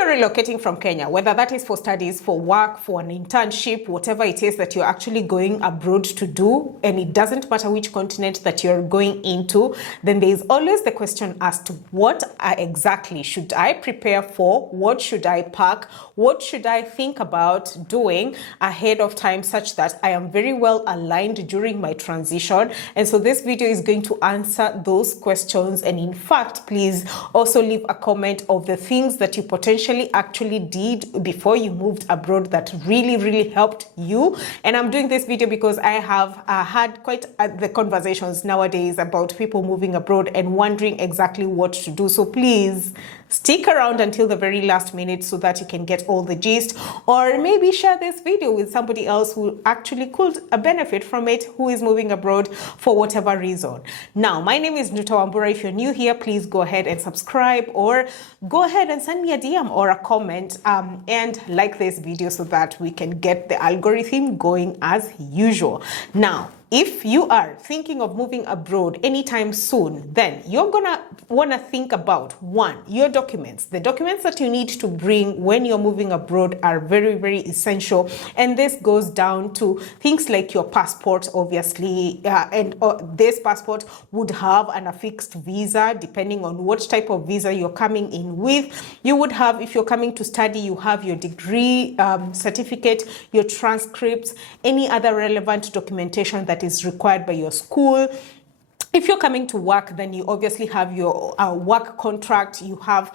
you're relocating from Kenya, whether that is for studies, for work, for an internship, whatever it is that you're actually going abroad to do, and it doesn't matter which continent that you're going into, then there's always the question as to what exactly should I prepare for? What should I pack? What should I think about doing ahead of time such that I am very well aligned during my transition? And so this video is going to answer those questions. And in fact, please also leave a comment of the things that you potentially actually did before you moved abroad that really helped you. And I'm doing this video because I have had quite the conversations nowadays about people moving abroad and wondering exactly what to do. So please stick around until the very last minute so that you can get all the gist, or maybe share this video with somebody else who actually could benefit from it, who is moving abroad for whatever reason. Now, my name is Ndutawambura. If you're new here, please go ahead and subscribe, or go ahead and send me a DM or a comment and like this video so that we can get the algorithm going as usual. Now, if you are thinking of moving abroad anytime soon, then you're gonna wanna think about, one, your documents. The documents that you need to bring when you're moving abroad are very essential. And this goes down to things like your passport, obviously, and this passport would have an affixed visa, depending on what type of visa you're coming in with. You would have, if you're coming to study, you have your degree certificate, your transcripts, any other relevant documentation that is required by your school. If you're coming to work, then you obviously have your work contract. You have,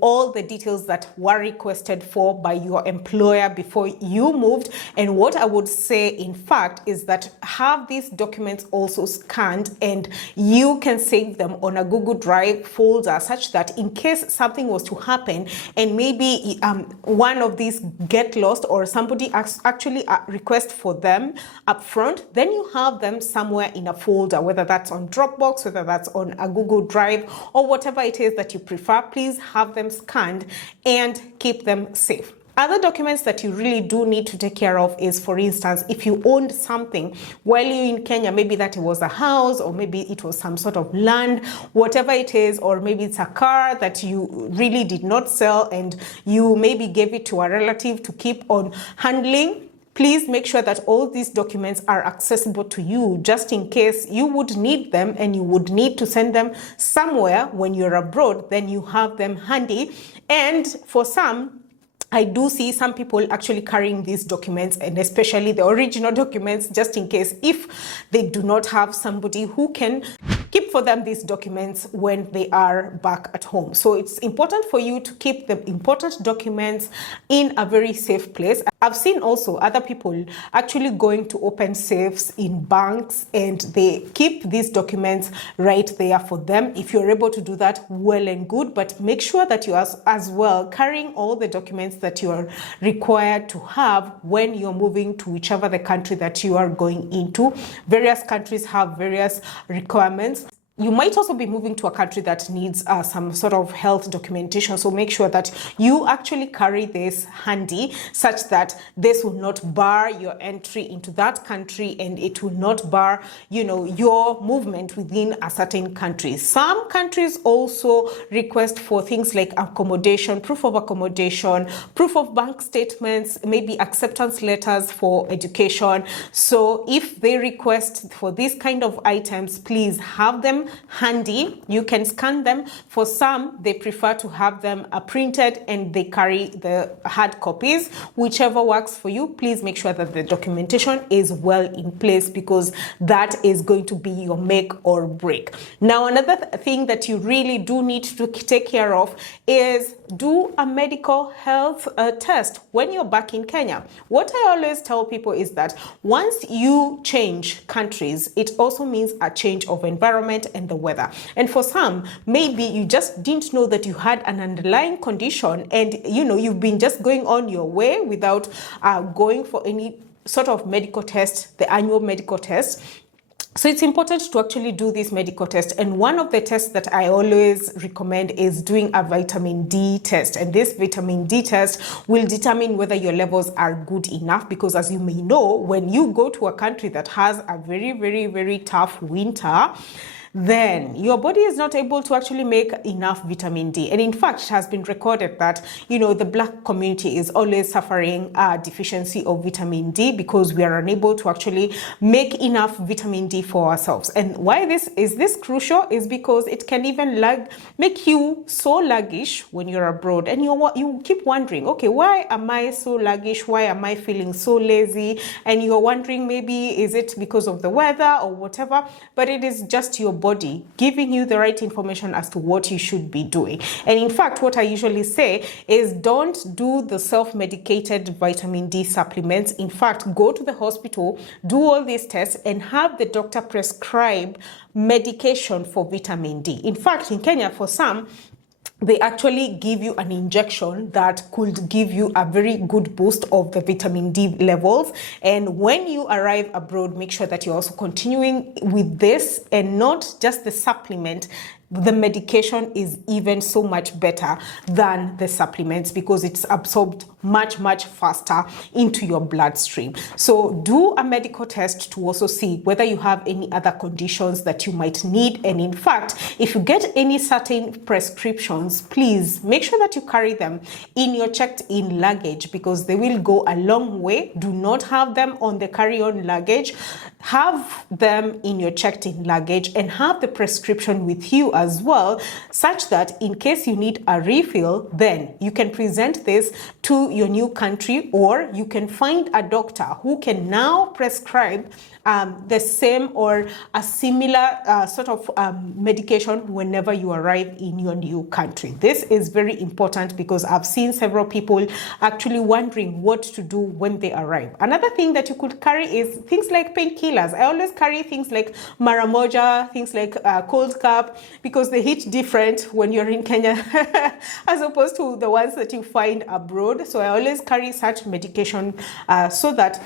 all the details that were requested for by your employer before you moved. And what I would say, in fact, is that have these documents also scanned, and you can save them on a Google Drive folder such that in case something was to happen and maybe one of these get lost or somebody actually request for them up front, then you have them somewhere in a folder, whether that's on Dropbox, whether that's on a Google Drive, or whatever it is that you prefer. Please have them scanned and keep them safe. Other documents that you really do need to take care of is, for instance, if you owned something while you're in Kenya, maybe that it was a house, or maybe it was some sort of land, whatever it is, or maybe it's a car that you really did not sell and you maybe gave it to a relative to keep on handling. Please make sure that all these documents are accessible to you, just in case you would need them and you would need to send them somewhere when you're abroad, then you have them handy. And for some, I do see some people actually carrying these documents, and especially the original documents, just in case if they do not have somebody who can keep for them these documents when they are back at home. So it's important for you to keep the important documents in a very safe place. I've seen also other people actually going to open safes in banks, and they keep these documents right there for them. If you're able to do that, well and good, but make sure that you are as well carrying all the documents that you are required to have when you're moving to whichever the country that you are going into. Various countries have various requirements. You might also be moving to a country that needs some sort of health documentation. So make sure that you actually carry this handy such that this will not bar your entry into that country, and it will not bar, your movement within a certain country. Some countries also request for things like accommodation, proof of accommodation, proof of bank statements, maybe acceptance letters for education. So if they request for these kind of items, please have them handy. You can scan them. For some, they prefer to have them printed and they carry the hard copies. Whichever works for you, please make sure that the documentation is well in place, because that is going to be your make or break. Now, another thing that you really do need to take care of is do a medical health test when you're back in Kenya. What I always tell people is that once you change countries, it also means a change of environment and the weather. And for some, maybe you just didn't know that you had an underlying condition, and you've been just going on your way without going for any sort of medical test, the annual medical test. So it's important to actually do this medical test. And one of the tests that I always recommend is doing a vitamin D test. And this vitamin D test will determine whether your levels are good enough, because as you may know, when you go to a country that has a very tough winter, then your body is not able to actually make enough vitamin D. And in fact, it has been recorded that, the Black community is always suffering a deficiency of vitamin D because we are unable to actually make enough vitamin D for ourselves. And why this is crucial is because it can even make you so sluggish when you're abroad, and you keep wondering, okay, why am I so sluggish? Why am I feeling so lazy? And you're wondering, maybe is it because of the weather or whatever? But it is just your body giving you the right information as to what you should be doing. And in fact, what I usually say is don't do the self-medicated vitamin D supplements. In fact, go to the hospital, do all these tests, and have the doctor prescribe medication for vitamin D. In fact, in Kenya, for some, they actually give you an injection that could give you a very good boost of the vitamin D levels. And when you arrive abroad, make sure that you're also continuing with this and not just the supplement. The medication is even so much better than the supplements because it's absorbed much, much faster into your bloodstream. So do a medical test to also see whether you have any other conditions that you might need. And in fact, if you get any certain prescriptions, please make sure that you carry them in your checked-in luggage because they will go a long way. Do not have them on the carry-on luggage. Have them in your checked-in luggage and have the prescription with you as well, such that in case you need a refill, then you can present this to your new country, or you can find a doctor who can now prescribe the same or a similar sort of medication whenever you arrive in your new country. This is very important because I've seen several people actually wondering what to do when they arrive. Another thing that you could carry is things like painkillers. I always carry things like Maramoja, things like cold cup, because they hit different when you're in Kenya as opposed to the ones that you find abroad. So I always carry such medication so that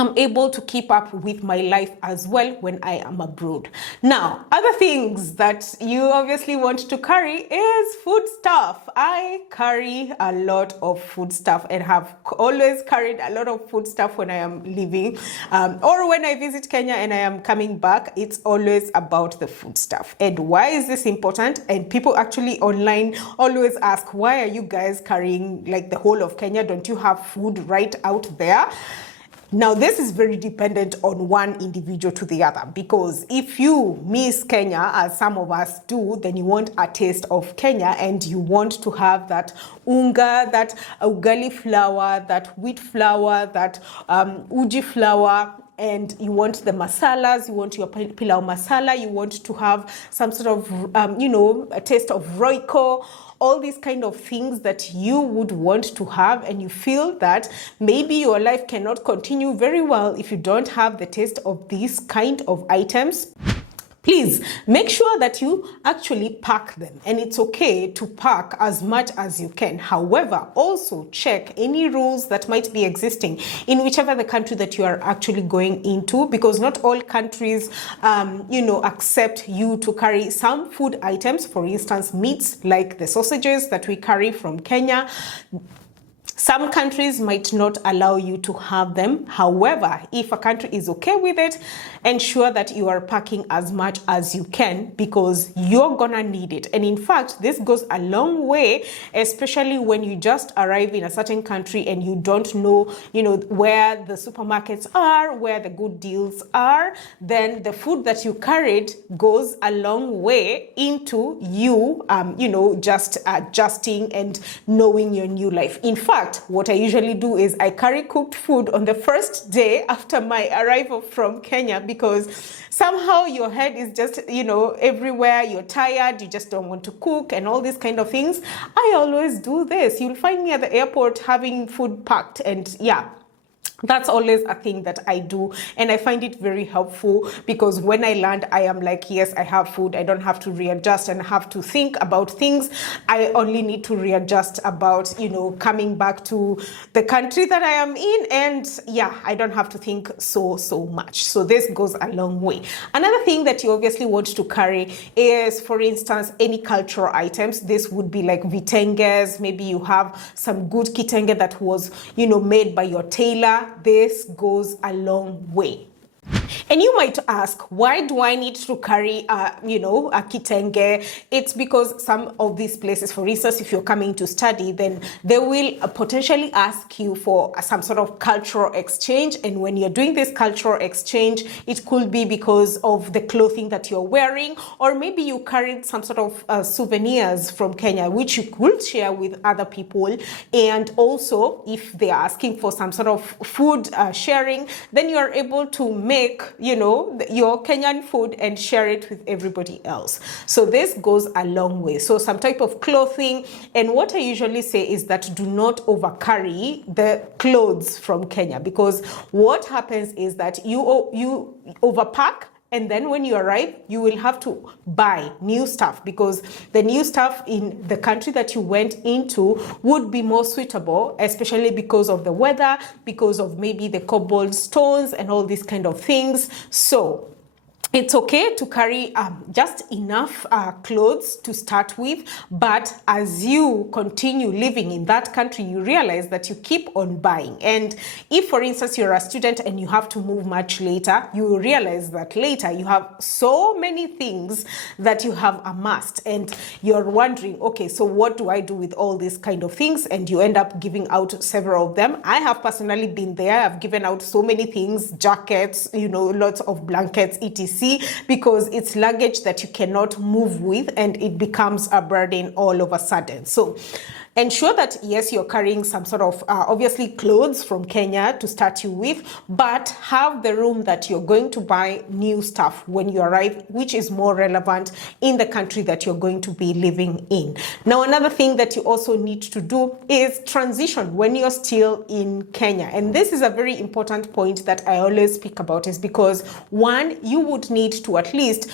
I'm able to keep up with my life as well when I am abroad. Now, other things that you obviously want to carry is food stuff. I carry a lot of food stuff and have always carried a lot of food stuff when I am leaving or when I visit Kenya and I am coming back. It's always about the food stuff. And why is this important? And people actually online always ask, why are you guys carrying like the whole of Kenya? Don't you have food right out there? Now, this is very dependent on one individual to the other, because if you miss Kenya, as some of us do, then you want a taste of Kenya and you want to have that unga, that ugali flour, that wheat flour, that uji flour, and you want the masalas, you want your pilau masala, you want to have some sort of, a taste of roiko, all these kind of things that you would want to have, and you feel that maybe your life cannot continue very well if you don't have the taste of these kind of items. Please make sure that you actually pack them, and it's okay to pack as much as you can. However, also check any rules that might be existing in whichever the country that you are actually going into, because not all countries, accept you to carry some food items. For instance, meats like the sausages that we carry from Kenya. Some countries might not allow you to have them. However, if a country is okay with it, ensure that you are packing as much as you can, because you're gonna need it. And in fact, this goes a long way, especially when you just arrive in a certain country and you don't know, where the supermarkets are, where the good deals are. Then the food that you carried goes a long way into you, just adjusting and knowing your new life. In fact, what I usually do is I carry cooked food on the first day after my arrival from Kenya, because somehow your head is just, everywhere. You're tired, you just don't want to cook and all these kind of things. I always do this. You'll find me at the airport having food packed, and yeah, that's always a thing that I do, and I find it very helpful, because when I land, I am like, yes, I have food. I don't have to readjust and have to think about things. I only need to readjust about, coming back to the country that I am in, and yeah, I don't have to think so much. So this goes a long way. Another thing that you obviously want to carry is, for instance, any cultural items. This would be like vitenges. Maybe you have some good kitenge that was, made by your tailor. This goes a long way. And you might ask, why do I need to carry, a kitenge? It's because some of these places, for instance, if you're coming to study, then they will potentially ask you for some sort of cultural exchange. And when you're doing this cultural exchange, it could be because of the clothing that you're wearing, or maybe you carried some sort of souvenirs from Kenya, which you could share with other people. And also, if they're asking for some sort of food sharing, then you're able to make your Kenyan food and share it with everybody else. So this goes a long way. So some type of clothing, and what I usually say is that do not overcarry the clothes from Kenya, because what happens is that you overpack, and then when you arrive, you will have to buy new stuff, because the new stuff in the country that you went into would be more suitable, especially because of the weather, because of maybe the cobblestones and all these kind of things. So it's okay to carry just enough clothes to start with, but as you continue living in that country, you realize that you keep on buying. And if, for instance, you're a student and you have to move much later, you will realize that later you have so many things that you have amassed, and you're wondering, okay, so what do I do with all these kind of things? And you end up giving out several of them. I have personally been there. I've given out so many things, jackets, lots of blankets, etc., because it's luggage that you cannot move with, and it becomes a burden all of a sudden. So ensure that, yes, you're carrying some sort of, obviously, clothes from Kenya to start you with, but have the room that you're going to buy new stuff when you arrive, which is more relevant in the country that you're going to be living in. Now, another thing that you also need to do is transition when you're still in Kenya. And this is a very important point that I always speak about, is because, one, you would need to at least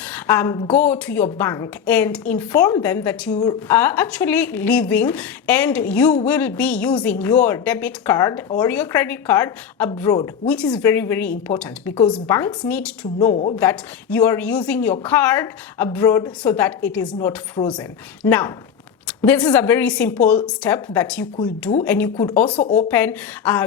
go to your bank and inform them that you are actually leaving and you will be using your debit card or your credit card abroad, which is very, very important, because banks need to know that you are using your card abroad so that it is not frozen. Now, this is a very simple step that you could do, and you could also open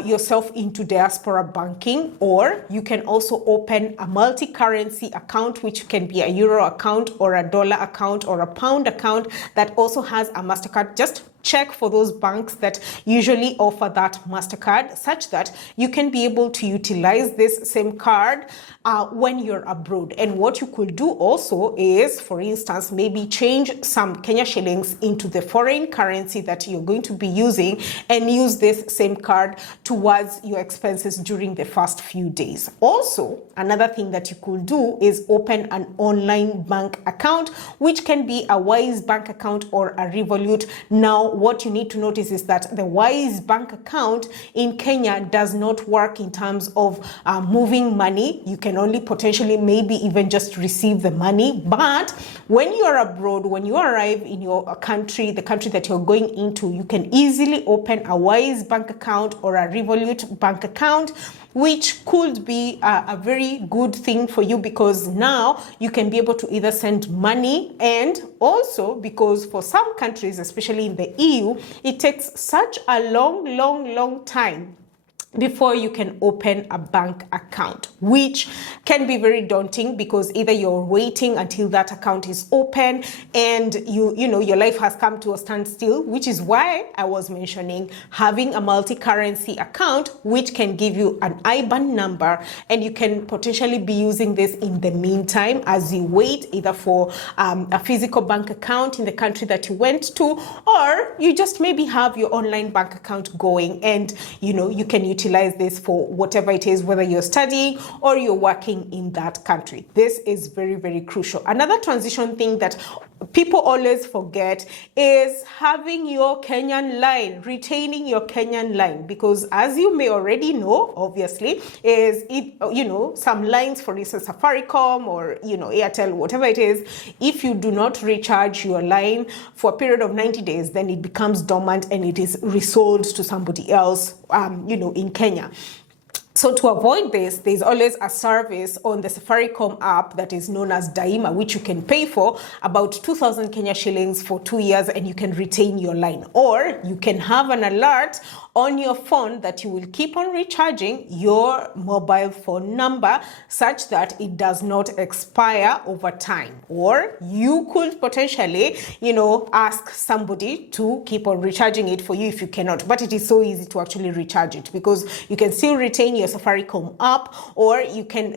yourself into diaspora banking, or you can also open a multi-currency account, which can be a euro account or a dollar account or a pound account that also has a MasterCard. Just check for those banks that usually offer that MasterCard, such that you can be able to utilize this same card when you're abroad. And what you could do also is, for instance, maybe change some Kenya shillings into the foreign currency that you're going to be using, and use this same card towards your expenses during the first few days. Also, another thing that you could do is open an online bank account, which can be a Wise bank account or a Revolut. Now, what you need to notice is that the Wise bank account in Kenya does not work in terms of moving money. You can only potentially maybe even just receive the money. But when you are abroad, when you arrive in your country, the country that you're going into, you can easily open a Wise bank account or a Revolut bank account, which could be a very good thing for you, because now you can be able to either send money, and also because for some countries, especially in the EU, it takes such a long time before you can open a bank account, which can be very daunting, because either you're waiting until that account is open and your life has come to a standstill, which is why I was mentioning having a multi-currency account, which can give you an IBAN number, and you can potentially be using this in the meantime as you wait either for a physical bank account in the country that you went to, or you just maybe have your online bank account going, and you can utilize this for whatever it is, whether you're studying or you're working in that country. This is very, very crucial. Another transition thing that people always forget is having your Kenyan line, retaining your Kenyan line, because as you may already know, obviously, is it, some lines, for instance, Safaricom or, Airtel, whatever it is, if you do not recharge your line for a period of 90 days, then it becomes dormant and it is resold to somebody else, in Kenya. So to avoid this, there's always a service on the Safaricom app that is known as Daima, which you can pay for about 2,000 Kenya shillings for 2 years, and you can retain your line. Or you can have an alert on your phone that you will keep on recharging your mobile phone number such that it does not expire over time. Or you could potentially, ask somebody to keep on recharging it for you if you cannot. But it is so easy to actually recharge it, because you can still retain your Safaricom app, or you can,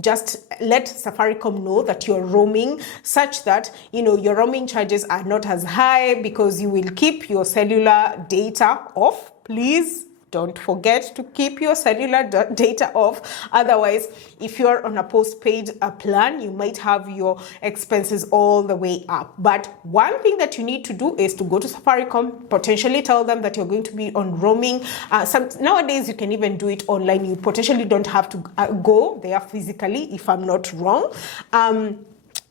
just let Safaricom know that you're roaming, such that, your roaming charges are not as high, because you will keep your cellular data off. Please don't forget to keep your cellular data off. Otherwise, if you're on a postpaid plan, you might have your expenses all the way up. But one thing that you need to do is to go to Safaricom, potentially tell them that you're going to be on roaming. Nowadays, you can even do it online. You potentially don't have to go there physically, if I'm not wrong.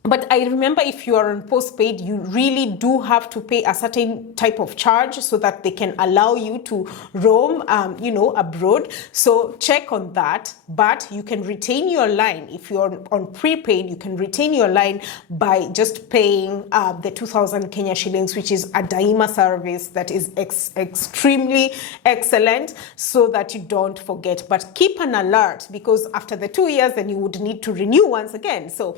But I remember if you are on postpaid, you really do have to pay a certain type of charge so that they can allow you to roam, abroad. So check on that. But you can retain your line. If you're on prepaid, you can retain your line by just paying the 2,000 Kenya shillings, which is a Daima service that is extremely excellent, so that you don't forget. But keep an alert, because after the 2 years, then you would need to renew once again. So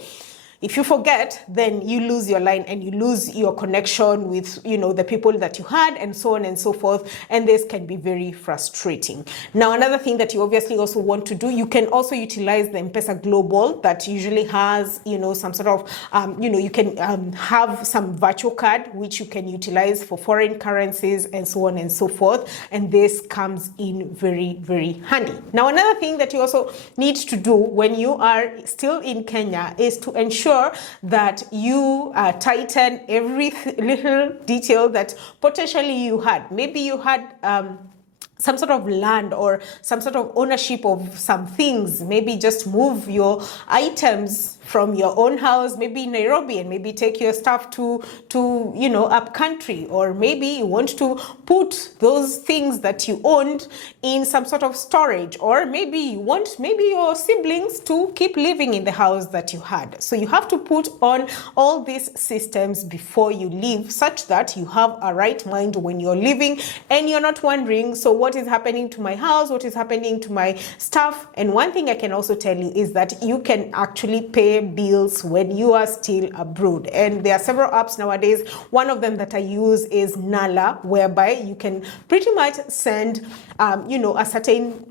if you forget, then you lose your line and you lose your connection with, the people that you had, and so on and so forth. And this can be very frustrating. Now, another thing that you obviously also want to do, you can also utilize the M-Pesa Global that usually has, some sort of, you can have some virtual card, which you can utilize for foreign currencies and so on and so forth. And this comes in very, very handy. Now, another thing that you also need to do when you are still in Kenya is to ensure that you tighten every little detail that potentially you had. Maybe you had some sort of land or some sort of ownership of some things. Maybe just move your items from your own house, maybe in Nairobi, and maybe take your stuff to up country. Or maybe you want to put those things that you owned in some sort of storage. Or maybe you want your siblings to keep living in the house that you had. So you have to put on all these systems before you leave, such that you have a right mind when you're leaving and you're not wondering, so what is happening to my house? What is happening to my stuff? And one thing I can also tell you is that you can actually pay bills when you are still abroad. And there are several apps nowadays. One of them that I use is Nala, whereby you can pretty much send, a certain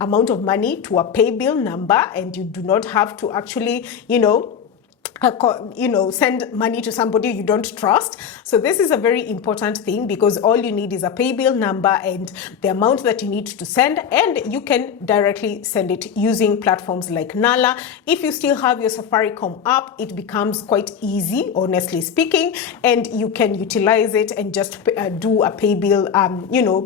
amount of money to a pay bill number, and you do not have to actually, send money to somebody you don't trust. So this is a very important thing, because all you need is a pay bill number and the amount that you need to send, and you can directly send it using platforms like Nala. If you still have your Safaricom app, it becomes quite easy, honestly speaking, and you can utilize it and just do a pay bill,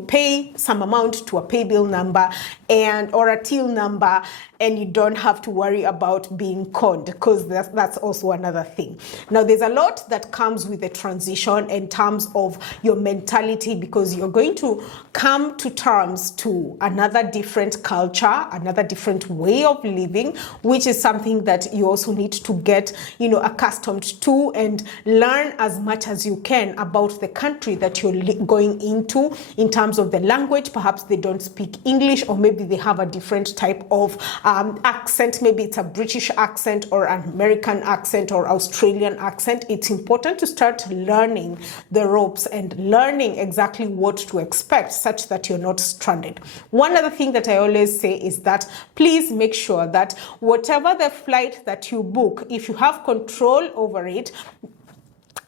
pay some amount to a pay bill number or a till number, and you don't have to worry about being conned, because that's also another thing. Now, there's a lot that comes with the transition in terms of your mentality, because you're going to come to terms to another different culture, another different way of living, which is something that you also need to get, accustomed to, and learn as much as you can about the country that you're going into in terms of the language. Perhaps they don't speak English, or maybe they have a different type of accent. Maybe it's a British accent or an American accent or Australian accent. It's important to start learning the ropes and learning exactly what to expect, such that you're not stranded. One other thing that I always say is that please make sure that whatever the flight that you book, if you have control over it,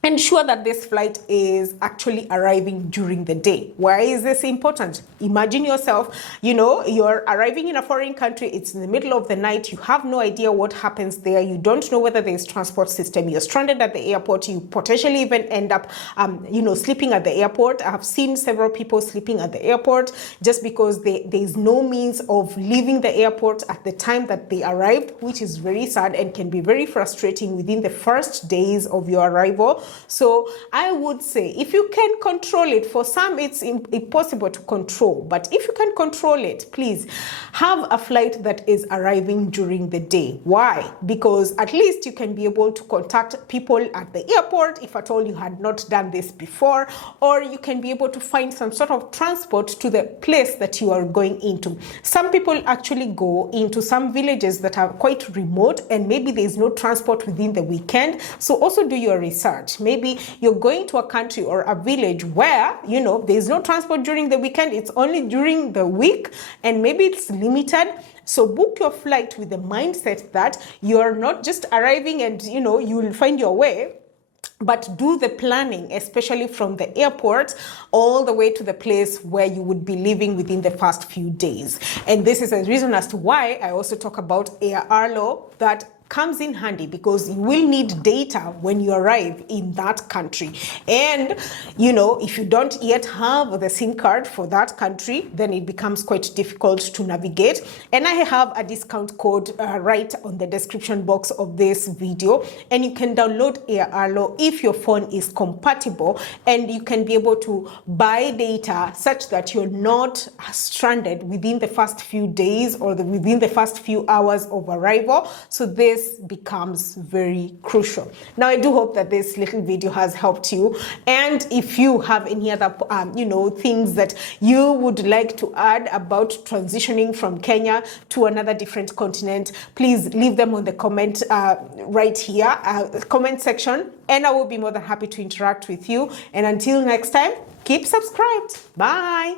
ensure that this flight is actually arriving during the day. Why is this important? Imagine yourself, you're arriving in a foreign country, it's in the middle of the night, you have no idea what happens there, you don't know whether there's transport system, you're stranded at the airport, you potentially even end up, sleeping at the airport. I have seen several people sleeping at the airport just because there's no means of leaving the airport at the time that they arrived, which is very sad and can be very frustrating within the first days of your arrival. So I would say, if you can control it, for some it's impossible to control, but if you can control it, please have a flight that is arriving during the day. Why? Because at least you can be able to contact people at the airport if at all you had not done this before, or you can be able to find some sort of transport to the place that you are going into. Some people actually go into some villages that are quite remote and maybe there is no transport within the weekend. So also do your research. Maybe you're going to a country or a village where, you know, there is no transport during the weekend, it's only during the week, and maybe it's limited. So book your flight with the mindset that you're not just arriving and, you know, you will find your way, but do the planning, especially from the airport all the way to the place where you would be living within the first few days. And this is a reason as to why I also talk about Arlo that comes in handy, because you will need data when you arrive in that country. And, you know, if you don't yet have the SIM card for that country, then it becomes quite difficult to navigate. And I have a discount code right on the description box of this video, and you can download Arlo if your phone is compatible, and you can be able to buy data such that you're not stranded within the first few days or within the first few hours of arrival. So this becomes very crucial. Now, I do hope that this little video has helped you, and if you have any other you know, things that you would like to add about transitioning from Kenya to another different continent, please leave them on the comment right here, comment section, and I will be more than happy to interact with you. And until next time, keep subscribed. Bye.